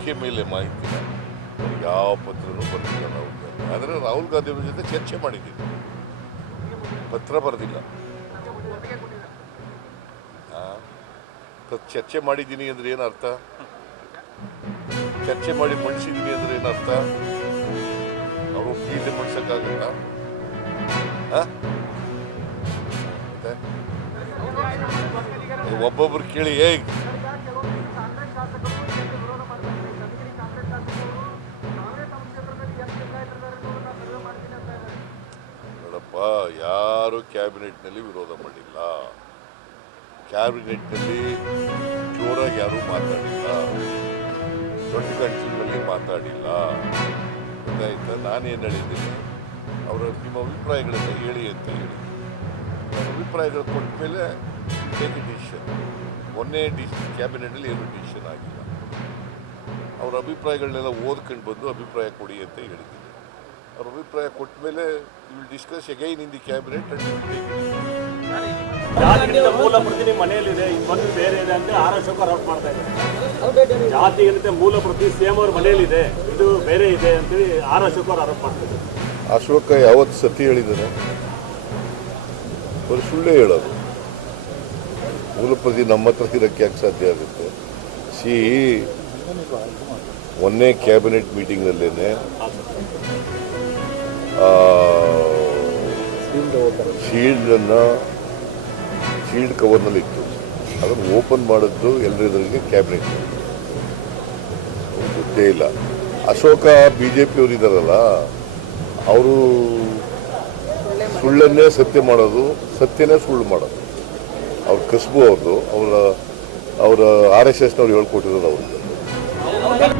ಸಂಖ್ಯೆ ಮೇಲೆ ಮಾಹಿತಿ ಯಾವ ಪತ್ರನೂ ಬರೆದಿಲ್ಲ ರಾಹುಲ್ ಗಾಂಧಿ. ಆದರೆ ರಾಹುಲ್ ಗಾಂಧಿ ಅವ್ರ ಜೊತೆ ಚರ್ಚೆ ಮಾಡಿದ್ದೀನಿ, ಪತ್ರ ಬರೆದಿಲ್ಲ. ಚರ್ಚೆ ಮಾಡಿದ್ದೀನಿ ಅಂದ್ರೆ ಏನರ್ಥ? ಚರ್ಚೆ ಮಾಡಿ ಮಣಿಸಿದ್ದೀನಿ ಅಂದ್ರೆ ಏನರ್ಥ? ಅವ್ರು ಒಪ್ಪಿಗೆ ಮಣಿಸಕ್ಕಾಗಲ್ಲ. ಒಬ್ಬೊಬ್ರು ಕೇಳಿ ನೋಡಪ್ಪ, ಯಾರು ಕ್ಯಾಬಿನೆಟ್ನಲ್ಲಿ ವಿರೋಧ ಮಾಡಿಲ್ಲ, ಕ್ಯಾಬಿನೆಟ್ನಲ್ಲಿ ಜೋರಾಗಿ ಯಾರೂ ಮಾತಾಡಿಲ್ಲ, ದೊಡ್ಡ ಗಂಟಲಿನಲ್ಲಿ ಮಾತಾಡಿಲ್ಲ. ಗೊತ್ತಾಯ್ತಾ? ನಾನೇನು ಹೇಳಿದ್ದೀನಿ, ಅವರ ನಿಮ್ಮ ಅಭಿಪ್ರಾಯಗಳನ್ನು ಹೇಳಿ ಅಂತ ಹೇಳಿ ಅಭಿಪ್ರಾಯಗಳು ಕೊಟ್ಟ ಮೇಲೆ ಟೇಕ್ ಎ ಡಿಸಿಷನ್. ಮೊನ್ನೆ ಕ್ಯಾಬಿನೆಟ್ನಲ್ಲಿ ಏನು ಡಿಸಿಷನ್ ಆಗಿಲ್ಲ. ಅವರ ಅಭಿಪ್ರಾಯಗಳನ್ನೆಲ್ಲ ಓದ್ಕೊಂಡು ಬಂದು ಅಭಿಪ್ರಾಯ ಕೊಡಿ ಅಂತ ಹೇಳಿದ್ದೀನಿ. ಅವ್ರ ಅಭಿಪ್ರಾಯ ಕೊಟ್ಟ ಮೇಲೆ will discuss again in the cabinet and will take ಜಾತಿಗಣಿತ ಮೂಲ ಪ್ರತಿ ನಿಮ್ಮ ಮನೆಯಲ್ಲಿದೆ, ಇನ್ನೊಂದು ಬೇರೆ ಇದೆ ಅಂತ ಆರ್ ಅಶೋಕ್ ಔಟ್ ಮಾಡ್ತಾ ಇದ್ದಾರೆ. ಜಾತಿಗಣಿತ ಮೂಲ ಪ್ರತಿ ಸಿಎಂ ಅವ್ರ ಮನೆಯಲ್ಲಿದೆ, ಇದು ಬೇರೆ ಇದೆ ಅಂತೇಳಿ ಆರ್ ಅಶೋಕ್ ಅವರು ಆರೋಪ ಮಾಡ್ತಾ ಇದ್ದಾರೆ. ಅಶೋಕ ಯಾವತ್ತು ಸತಿ ಹೇಳಿದ್ದಾನೆ? ಅವರು ಸುಳ್ಳೇ ಹೇಳೋದು. ಮೂಲ ಪ್ರತಿ ನಮ್ಮ ಹತ್ರ ಇರೋಕ್ಕೆ ಯಾಕೆ ಸಾಧ್ಯ ಆಗುತ್ತೆ? ಮೊನ್ನೆ ಕ್ಯಾಬಿನೆಟ್ ಮೀಟಿಂಗ್ನಲ್ಲೇನೆ ಶೀಲ್ಡ್ ಕವರ್ನಲ್ಲಿ ಇತ್ತು, ಅದನ್ನು ಓಪನ್ ಮಾಡಿದ್ದು ಎಲ್ಲರಿದ್ರಿಗೆ ಕ್ಯಾಬಿನೆಟ್ ಗೊತ್ತೇ ಇಲ್ಲ. ಅಶೋಕ BJP ಅವರು ಇದ್ದಾರಲ್ಲ, ಅವರು ಸುಳ್ಳನ್ನೇ ಸತ್ಯ ಮಾಡೋದು, ಸತ್ಯನೇ ಸುಳ್ಳು ಮಾಡೋದು ಅವ್ರ ಕಸಬು ಅವ್ರದ್ದು. ಅವರ RSSನವ್ರು ಹೇಳ್ಕೊಟ್ಟಿರೋದು ಅವ್ರಿಗೆ.